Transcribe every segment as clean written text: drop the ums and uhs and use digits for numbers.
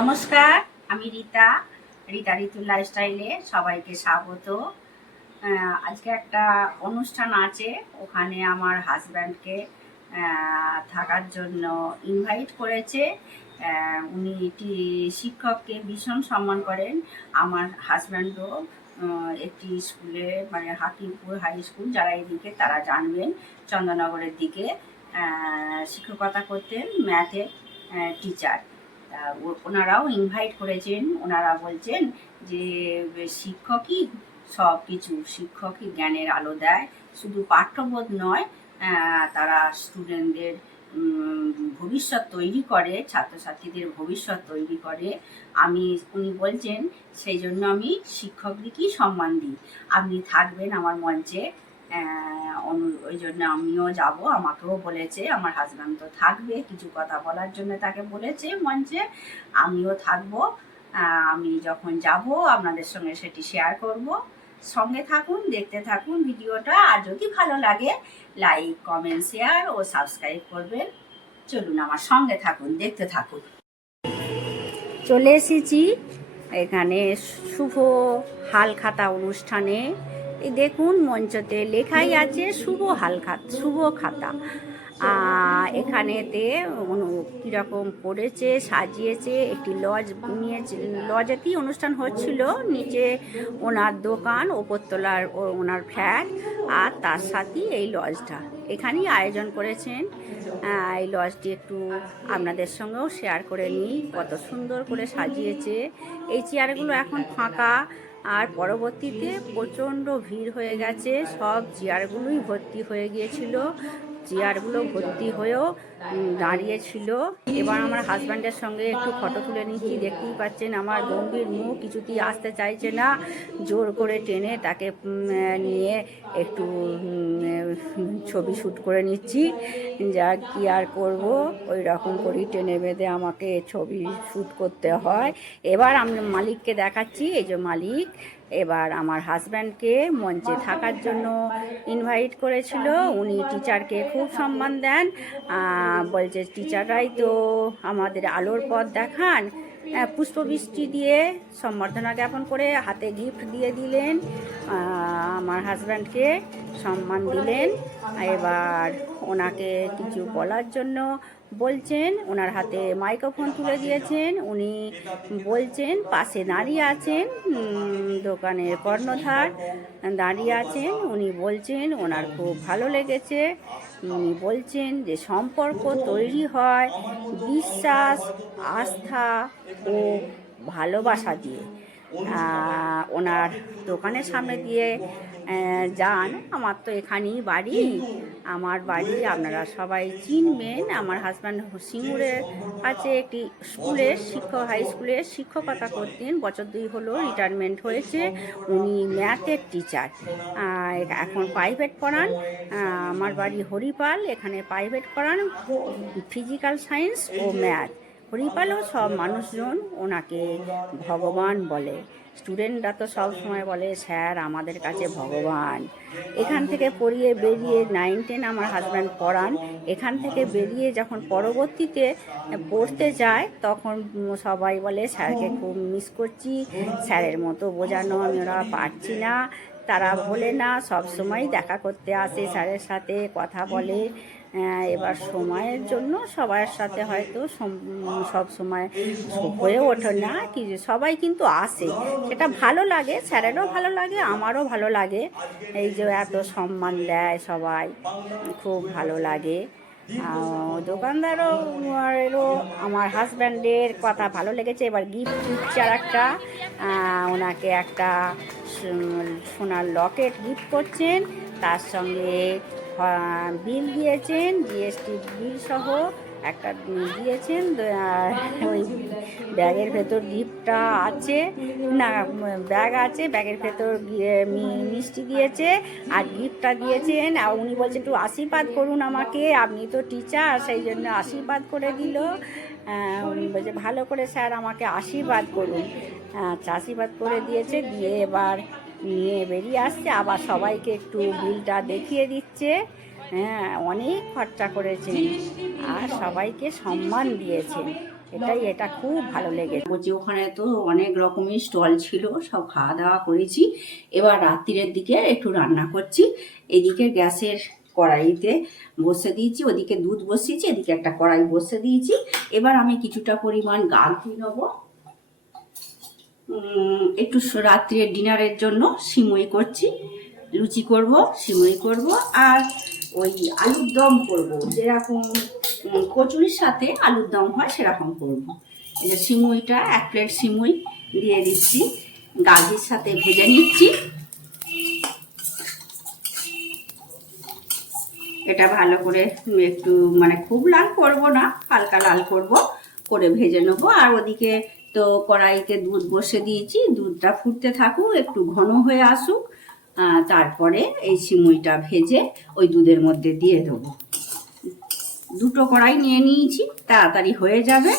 নমস্কার, আমি রীতা ঋতুর লাইফস্টাইলে সবাইকে স্বাগত। আজকে একটা অনুষ্ঠান আছে, ওখানে আমার হাজব্যান্ডকে থাকার জন্য ইনভাইট করেছে। উনি শিক্ষককে ভীষণ সম্মান করেন। আমার হাজব্যান্ডও একটি স্কুলে, মানে হাকিমপুর হাই স্কুল, যারা এদিকে তারা জানবেন, চন্দননগরের দিকে শিক্ষকতা করতেন, ম্যাথের টিচার। ওনারাও ইনভাইট করেছেন। ওনারা বলছেন যে শিক্ষকই সব কিছু, শিক্ষকই জ্ঞানের আলো দেয়, শুধু পাঠ্যবোধ নয়, তারা স্টুডেন্টদের ভবিষ্যৎ তৈরি করে, ছাত্রছাত্রীদের ভবিষ্যৎ তৈরি করে। উনি বলছেন সেই জন্য আমি শিক্ষকদেরকেই সম্মান দিই। আপনি থাকবেন আমার মঞ্চে, ওই জন্য আমিও যাব। আমাকেও বলেছে, আমার হাজব্যান্ড তো থাকবে, কিছু কথা বলার জন্য তাকে বলেছে মঞ্চে, আমিও থাকবো। আমি যখন যাব আপনাদের সঙ্গে সেটি শেয়ার করব। সঙ্গে থাকুন, দেখতে থাকুন ভিডিওটা। আর যদি ভালো লাগে লাইক, কমেন্ট, শেয়ার ও সাবস্ক্রাইব করবেন। চলুন আমার সঙ্গে থাকুন, দেখতে থাকুন। চলে এসেছি এখানে শুভ হালখাতা অনুষ্ঠানে। এই দেখুন, মঞ্চতে লেখাই আছে শুভ খাতা। এখানেতে কীরকম করেছে, সাজিয়েছে, একটি লজেতেই অনুষ্ঠান হচ্ছিল। নিচে ওনার দোকান, ওপরতলার ওনার ফ্ল্যাট, আর তার সাথেই এই লজটা এখানেই আয়োজন করেছেন। এই লজটি একটু আপনাদের সঙ্গেও শেয়ার করে নিই, কত সুন্দর করে সাজিয়েছে। এই চেয়ারগুলো এখন ফাঁকা, আর পরবর্তীতে প্রচণ্ড ভিড় হয়ে গেছে, সব চেয়ারগুলোই ভর্তি হয়ে গিয়েছিল। চেয়ারগুলো ভর্তি হয়েও দাঁড়িয়েছিল। এবার আমার হাজব্যান্ডের সঙ্গে একটু ফটো তুলে নিচ্ছি। দেখতেই পাচ্ছেন আমার গম্ভীর মুখ কিছুতেই আসতে চাইছে না, জোর করে টেনে তাকে নিয়ে একটু ছবি শ্যুট করে নিচ্ছি। যা কি আর করব, ওই রকম করেই টেনে বেঁধে আমাকে ছবি শ্যুট করতে হয়। এবার আমি মালিককে দেখাচ্ছি, এই যে মালিক এবার আমার হাজব্যান্ডকে মঞ্চে থাকার জন্য ইনভাইট করেছিল। উনি টিচারকে খুব সম্মান দেন, বলছে টিচাররাই তো আমাদের আলোর পথ দেখান। পুষ্পবৃষ্টি দিয়ে সম্বর্ধনা জ্ঞাপন করে হাতে গিফট দিয়ে দিলেন, আমার হাজব্যান্ডকে সম্মান দিলেন। এবার ওনাকে কিছু বলার জন্য বলছেন, ওনার হাতে মাইক্রোফোন তুলে দিয়েছেন। উনি বলছেন, পাশে দাঁড়িয়ে আছেন দোকানের কর্ণধার দাঁড়িয়ে আছেন। উনি বলছেন ওনার খুব ভালো লেগেছে। উনি বলছেন যে সম্পর্ক তৈরি হয় বিশ্বাস, আস্থা ও ভালোবাসা দিয়ে। ওনার দোকানের সামনে দিয়ে যান। আমার তো এখানেই বাড়ি, আমার বাড়ি আপনারা সবাই চিনবেন। আমার হাজব্যান্ড সিঙ্গুরের কাছে একটি স্কুলের হাই স্কুলের শিক্ষকতা করতেন, বছর 2 হলো রিটায়ারমেন্ট হয়েছে। উনি ম্যাথের টিচার, এখন প্রাইভেট পড়ান। আমার বাড়ি হরিপাল, এখানে প্রাইভেট পড়ান ফিজিক্যাল সায়েন্স ও ম্যাথ। হরিপালও সব মানুষজন ওনাকে ভগবান বলে। স্টুডেন্টরা তো সব সময় বলে স্যার আমাদের কাছে ভগবান। এখান থেকে পড়িয়ে বেরিয়ে 9, 10 আমার হাজব্যান্ড পড়ান। এখান থেকে বেরিয়ে যখন পরবর্তীতে পড়তে যায় তখন সবাই বলে স্যারকে খুব মিস করছি, স্যারের মতো বোঝানো আমরা পারছি না। তারা বলে না, সব সময় দেখা করতে আসে, স্যারের সাথে কথা বলে। এবার সময়ের জন্য সবার সাথে হয়তো সব সময় হয়ে ওঠে না, কি সবাই কিন্তু আসে, সেটা ভালো লাগে, স্যারেরও ভালো লাগে, আমারও ভালো লাগে। এই যে এত সম্মান দেয় সবাই, খুব ভালো লাগে। দোকানদারও আমার হাজব্যান্ডের কথা ভালো লেগেছে। এবার গিফট দিচ্ছে আর একটা, ওনাকে একটা সোনার লকেট গিফট করছেন, তার সঙ্গে বিল দিয়েছেন, জিএসটি বিল সহ একটা দিয়েছেন। ওই ব্যাগের ভেতর গিফটটা আছে, না ব্যাগ আছে, ব্যাগের ভেতর মিষ্টি দিয়েছে আর গিফটটা দিয়েছেন। আর উনি বলছেন একটু আশীর্বাদ করুন আমাকে, আপনি তো টিচার, সেই জন্য আশীর্বাদ করে দিল। উনি বলছে ভালো করে স্যার আমাকে আশীর্বাদ করুন। আচ্ছা, আশীর্বাদ করে দিয়েছে, দিয়ে এবার নিয়ে বেরিয়ে আসছে। আবার সবাইকে একটু বিলটা দেখিয়ে দিচ্ছে। অনেক খরচা করেছেন আর সবাইকে সম্মান দিয়েছেন। এটা খুব ভালো লেগেছে। বলছি ওখানে তো অনেক রকমের স্টল ছিল, সব খাওয়া দাওয়া করেছি। এবার রাত্রিরের দিকে একটু রান্না করছি। এদিকে গ্যাসের কড়াইতে বসে দিয়েছি, ওদিকে দুধ বসিয়েছি, এদিকে একটা কড়াই বসে দিয়েছি। এবার আমি কিছুটা পরিমাণ গাল ধুয়ে নেবো। একটু রাত্রির ডিনারের জন্য সিমুই করছি, লুচি করব, সিমুই করব, আর ওই আলুর দম করব, যেরকম কচুরির সাথে আলুর দম হয় সেরকম করব। এই যে সিমুইটা, 1 প্লেট সিমুই দিয়ে দিচ্ছি, গাজরের সাথে ভেজে নিচ্ছি। এটা ভালো করে একটু মানে খুব লাল করব না, হালকা লাল করব, করে ভেজে নেবো। আর ওদিকে তো কড়াইতে দুধ বসে দিয়েছি, দুধটা ফুটতে থাকুক, একটু ঘন হয়ে আসুক, তারপরে এই সিমুইটা ভেজে ওই দুধের মধ্যে দিয়ে দেবো। দুটো কড়াই নিয়ে নিয়েছি, তাড়াতাড়ি হয়ে যাবে।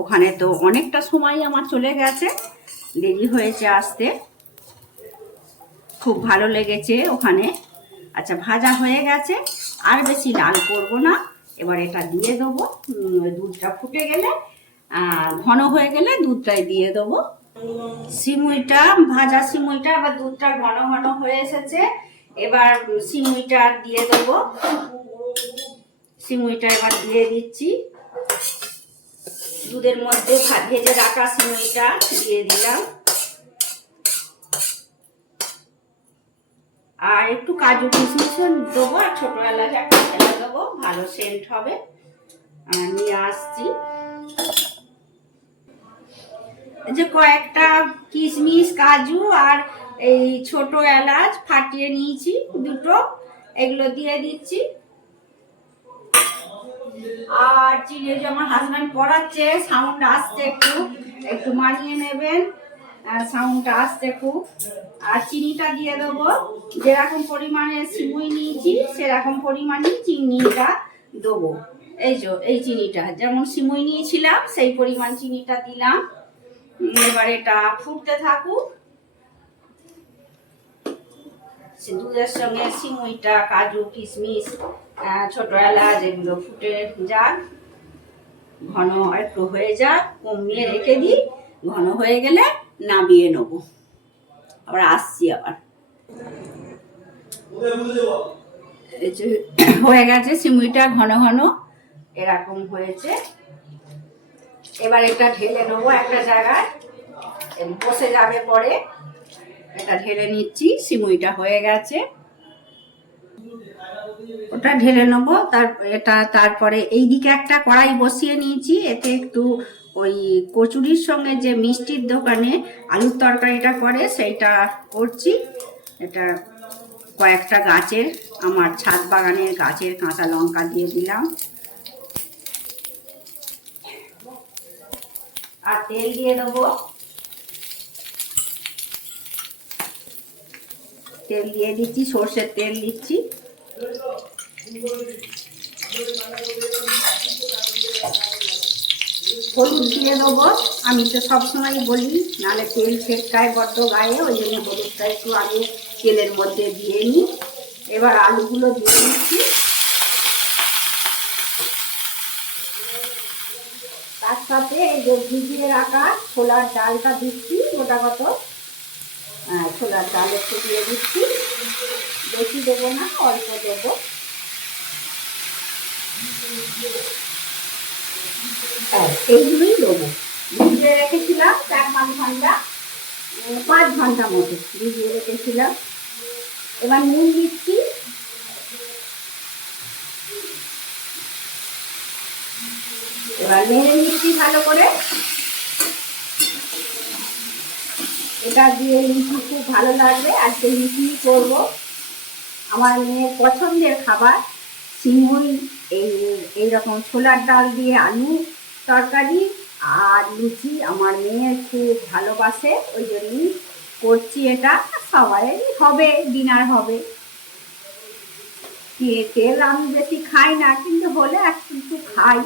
ওখানে তো অনেকটা সময় আমার চলে গেছে, দেরি হয়েছে আসতে, খুব ভালো লেগেছে ওখানে। আচ্ছা, ভাজা হয়ে গেছে, আর বেশি লাল করব না। এবার এটা দিয়ে দেবো, দুধটা ফুটে গেলে, ঘন হয়ে গেলে দুধটাই দিয়ে দেবো। সিমুইটা, ভাজা সিমুইটা আবার দুধটা ঘন ঘন হয়ে এসেছে। এবার সিমুইটা দিয়ে দেবো, সিমুইটা এবার দিয়ে দিচ্ছি। দুধের মধ্যে ভেজে রাখা সিমুইটা দিয়ে দিলাম, আর একটু কাজু কিশমিশ দেবো, আর ছোটো এলাচ একটা ফেলে দেবো, ভালো সেন্ট হবে। নিয়ে আসছি যে কয়েকটা কিশমিশ, কাজু আর এই ছোট এলাচ ফাটিয়ে নিয়েছি দুটো, এগুলো দিয়ে দিচ্ছি। আর চিনি, যে আমার হাজব্যান্ড পড়াচ্ছে, সাউন্ড আসছে, একটু একটু মানিয়ে নেবেন, সাউন্ডটা আসছে খুব। আর চিনিটা দিয়ে দেবো, যেরকম পরিমাণে সিমুই নিয়েছি সেরকম পরিমাণে চিনিটা দেবো। এই যে এই চিনিটা, যেমন সিমুই নিয়েছিলাম সেই পরিমাণ চিনিটা দিলাম। এবার এটা ফুটতে থাকুক, দুধের সঙ্গে সিমুইটা, কাজু, কিশমিশ, ছোট এলাচ এগুলো ফুটে যাক, ঘন একটু হয়ে যাক, কমিয়ে রেখে দিই। ঘন হয়ে গেলে নামিয়ে নেব। আবার আসছি আবার। এই যে হয়ে গেছে সিমুইটা, ঘন ঘন এরকম হয়েছে। এবার এটা ঢেলে নেবো একটা জায়গায়, বসে যাবে পরে। এটা ঢেলে নিচ্ছি, সিমুইটা হয়ে গেছে, ওটা ঢেলে নেবো। তারপরে এইদিকে একটা কড়াই বসিয়ে নিয়েছি, এতে একটু ওই কচুরির সঙ্গে যে মিষ্টির দোকানে আলুর তরকারিটা করে সেইটা করছি। এটা কয়েকটা গাছের, আমার ছাদ বাগানের গাছের কাঁচা লঙ্কা দিয়ে দিলাম, আর তেল দিয়ে দেবো। তেল দিয়ে দিচ্ছি, সর্ষের তেল দিচ্ছি। হলুদ দিয়ে দেবো, আমি তো সবসময় বলি, নাহলে তেল ছেটকায় বড্ড গায়ে, ওই জন্য হলুদটা একটু আগে তেলের মধ্যে দিয়ে নিই। এবার আলুগুলো দিয়ে দিচ্ছি, তার সাথে এই যে ভিজিয়ে রাখা ছোলার ডালটা দিচ্ছি, গোটা কত ছোলার ডাল একটু দিয়ে দিচ্ছি, বেশি দেবো না, অল্প দেবো। এইগুলোই দেবো, ভিজিয়ে রেখেছিলাম 4-5 ঘন্টা, 5 ঘন্টা মতো ভিজিয়ে রেখেছিলাম। এবার নুন দিচ্ছি, এবার নেড়ে নিচ্ছি ভালো করে। এটা দিয়ে লুচি খুব ভালো লাগবে, আজকে লুচি করবো। আমার মেয়ের পছন্দের খাবার সিমুই, এইরকম ছোলার ডাল দিয়ে আলু তরকারি আর লুচি আমার মেয়ে খুব ভালোবাসে, ওই জন্যই করছি এটা। সবাই হবে, ডিনার হবে। তেল আমি বেশি খাই না, কিন্তু হলে একটু খাই।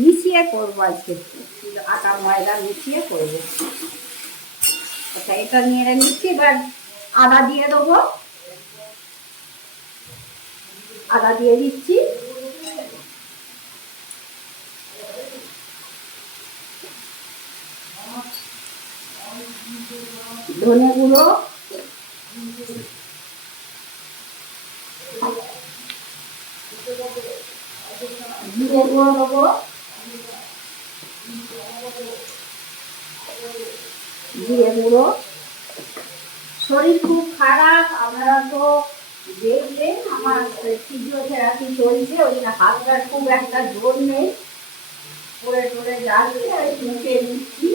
মিশিয়ে করবো আজকে, আটা ময়দা মিশিয়ে করবো। আচ্ছা, এটা নেড়ে নিচ্ছি। এবার আদা দিয়ে দেবো, আদা দিয়ে দিচ্ছি। ধনে গুঁড়ো, জিরে গুঁড়ো দেবো, জিরে গুঁড়ো। শরীর খুব খারাপ, আপনারা তো দেখলেন আমার ফিজিওথেরাপি চলছে, ওই জন্য হাতটার খুব একটা জোর নেই, পরে টরে জাল দিয়ে মুখে নিচ্ছি।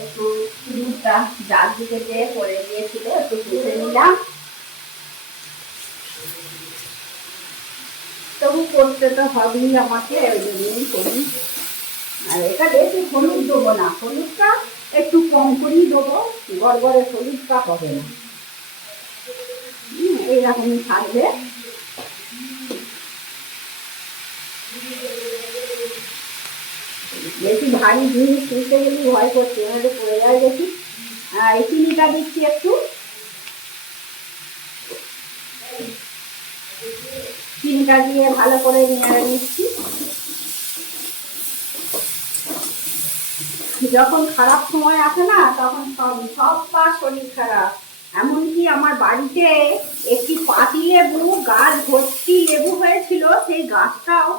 একটু দুধটা জাল দিতে যেয়ে পরে গিয়েছিল, একটু পুষে নিলাম। তবু করতে তো হবেই আমাকে, ওই জন্যই করি। আর এটা বেশি হলুদ দেবো না, হলুদটা একটু কম করেই দেবো, গড়গড়ে হলুদটা হবে না, এইরকমই থাকবে। বেশি ভারী জিনিস তুলতে গেলে ভয় করছে, এভাবে পড়ে যায় দেখি। এই চিনিটা দিচ্ছি একটু, চিনিটা দিয়ে ভালো করে নেড়ে নিচ্ছি। যখন খারাপ সময় আসে না, তখন সব শরীর খারাপ। এমনকি আমার বাড়িতে একটি পাতি লেবু গাছ ভর্তি লেবু হয়েছিল, সেই গাছটাও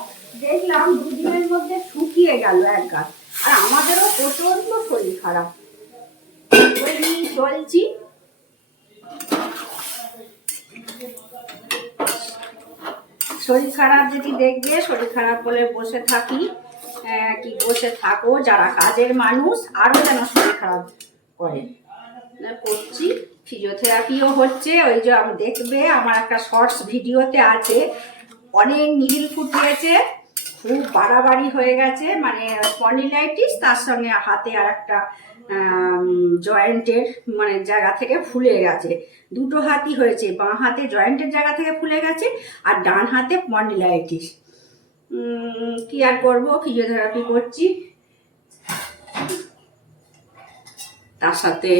দেখলাম দুদিনের মধ্যে শুকিয়ে গেল এক গাছ। আর আমাদেরও প্রচন্ড শরীর খারাপ, ওই নিয়ে চলছি। শরীর খারাপ যদি দেখবে, শরীর খারাপ বলে বসে থাকি কি বসে থাকো, যারা কাজের মানুষ আরও যেন শরীর খারাপ করে। করছি, ফিজিওথেরাপিও হচ্ছে। ওই যে দেখবে আমার একটা শর্টস ভিডিওতে আছে, অনেক নিডিল ফুটিয়েছে, খুব বাড়াবাড়ি হয়ে গেছে, মানে স্পন্ডিলাইটিস, তার সঙ্গে হাতে আর একটা জয়েন্টের মানে জায়গা থেকে ফুলে গেছে। দুটো হাতই হয়েছে, বাঁ হাতে জয়েন্টের জায়গা থেকে ফুলে গেছে আর ডান হাতে স্পন্ডিলাইটিস। কি আর করবো, ফিজিওথেরাপি করছি, তার সাথে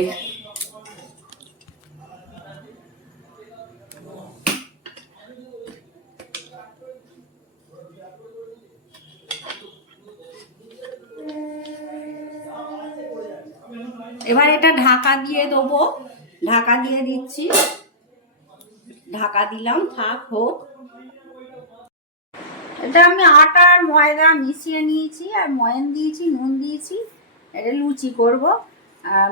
এবার এটা ঢাকা দিয়ে দেবো, ঢাকা দিয়ে দিচ্ছি, ঢাকা দিলাম, থাক হোক। এটা আমি আটা আর ময়দা মিশিয়ে নিয়েছি, আর ময়ান দিয়েছি, নুন দিয়েছি। এটা লুচি করব,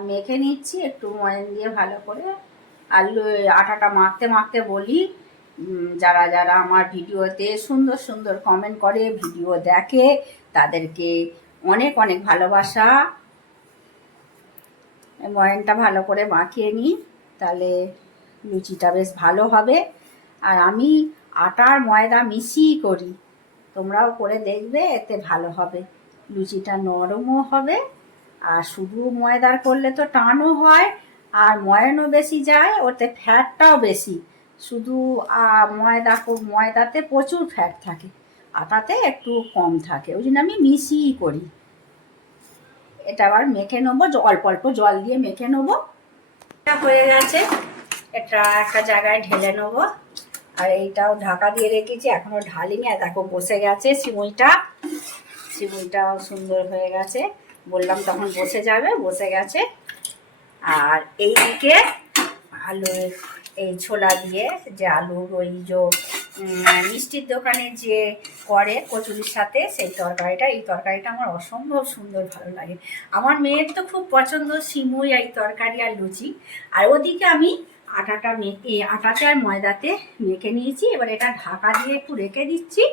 মেখে নিচ্ছি একটু ময়ান দিয়ে ভালো করে। আর আটাটা মাখতে মাখতে বলি, যারা যারা আমার ভিডিওতে সুন্দর সুন্দর কমেন্ট করে, ভিডিও দেখে, তাদেরকে অনেক অনেক ভালোবাসা। ময়ানটা ভালো করে মাখিয়ে নিই, তাহলে লুচিটা বেশ ভালো হবে। আর আমি আটা আর ময়দা মিশিয়েই করি, তোমরাও করে দেখবে, এতে ভালো হবে, লুচিটা নরমও হবে। আর শুধু ময়দার করলে তো টানও হয়, আর ময়ানও বেশি যায়, ওতে ফ্যাটটাও বেশি। শুধু ময়দাতে প্রচুর ফ্যাট থাকে, আটাতে একটু কম থাকে, ওই জন্য আমি মিশিয়েই করি। এটা আবার মেখে নেবো, অল্প অল্প জল দিয়ে মেখে নেবো। এটা হয়ে গেছে, এটা একটা জায়গায় ঢেলে নেবো। আর এইটাও ঢাকা দিয়ে রেখেছি, এখনো ঢালিনি। আর দেখো বসে গেছে সিমুইটাও সুন্দর হয়ে গেছে, বললাম তখন বসে যাবে, বসে গেছে। আর এইদিকে আলু, এই ছোলা দিয়ে যে আলুর ওই যে মিষ্টির দোকানে যে করে কচুরির সাথে, সেই তরকারিটা, এই তরকারিটা আমার অসম্ভব সুন্দর ভালো লাগে। আমার মেয়ের তো খুব পছন্দ সিমুই, এই তরকারি আর লুচি। আর ওদিকে আমি আটাতে আর ময়দাতে মেখে নিয়েছি। এবার এটা ঢাকা দিয়ে একটু রেখে দিচ্ছি,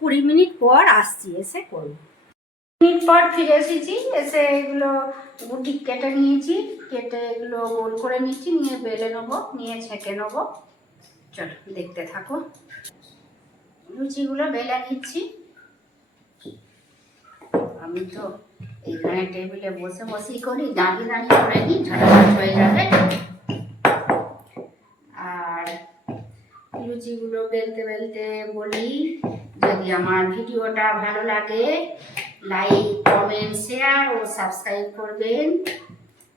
20 মিনিট পর আসছি, এসে করব। মিনিট পর ফিরে এসেছি, এসে এগুলো গুটি কেটে নিয়েছি, কেটে এগুলো গোল করে নিচ্ছি, নিয়ে বেলে নেবো, নিয়ে ছেঁকে নেবো। চলো দেখতে থাকো, লুচিগুলো বেলে নিচ্ছি। আমি তো এইখানে টেবিলে বসে বসেই করি, দাঁড়িয়ে দাঁড়িয়ে করে নিই, ঝটাঝট হয়ে যাবে। আর লুচিগুলো বেলতে বেলতে বলি, যদি আমার ভিডিওটা ভালো লাগে, লাইক, কমেন্ট, শেয়ার ও সাবস্ক্রাইব করবেন।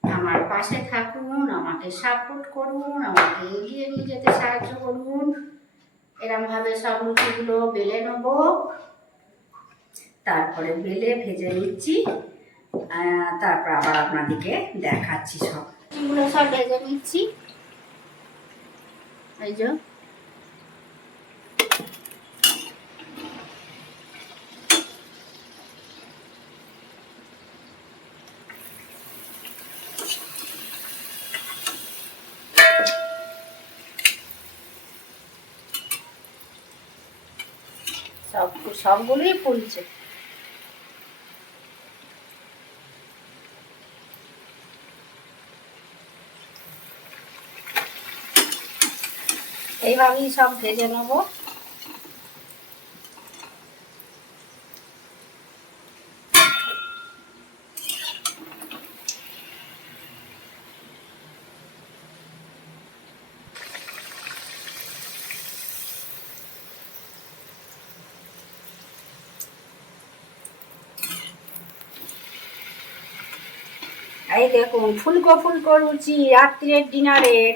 আমার পাশে থাকুন, আমাকে সাপোর্ট করুন, আমাকে এগিয়ে নিয়ে যেতে সাহায্য করুন। এরমভাবে সব লুচিগুলো বেলে নেব, তারপরে বেলে ভেজে নিচ্ছি, তারপর আবার আপনাদেরকে দেখাচ্ছি সব। লুচিগুলো সব ভেজে নিচ্ছি। এই যে সবগুলোই ফুলছে। এইভাবেই সব ভেজে নেব। এই দেখুন ফুলকো ফুলকো লুচি রাত্রের ডিনারের।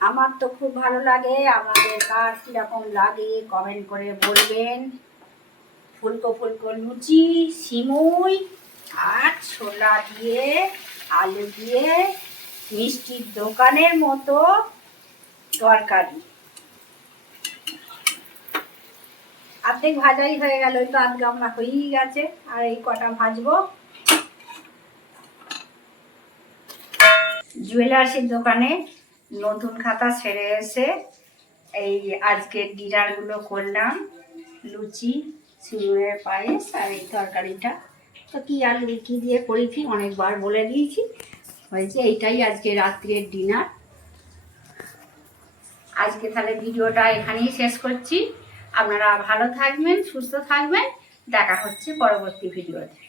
আমার তো খুব ভালো লাগে, আমাদের কার কীরকম লাগে কমেন্ট করে বলবেন। ফুলকো ফুলকো লুচি, সিমুই আর ছোলা দিয়ে আলু দিয়ে মিষ্টির দোকানের মতো তরকারি। অর্ধেক ভাজাই হয়ে গেল, তো আধ গামলা হয়েই গেছে, আর এই কটা ভাজবো। জুয়েলার্সের দোকানে নতুন খাতা ছেড়ে এসে এই আজকের ডিনারগুলো করলাম। লুচি, সিমুইয়ের পায়েস আর এই তরকারিটা। তো কী আর কী দিয়ে করেছি অনেকবার বলে দিয়েছি, হয়েছে এইটাই আজকে রাত্রের ডিনার। আজকে তাহলে ভিডিওটা এখানেই শেষ করছি। আপনারা ভালো থাকবেন, সুস্থ থাকবেন, দেখা হচ্ছে পরবর্তী ভিডিওতে।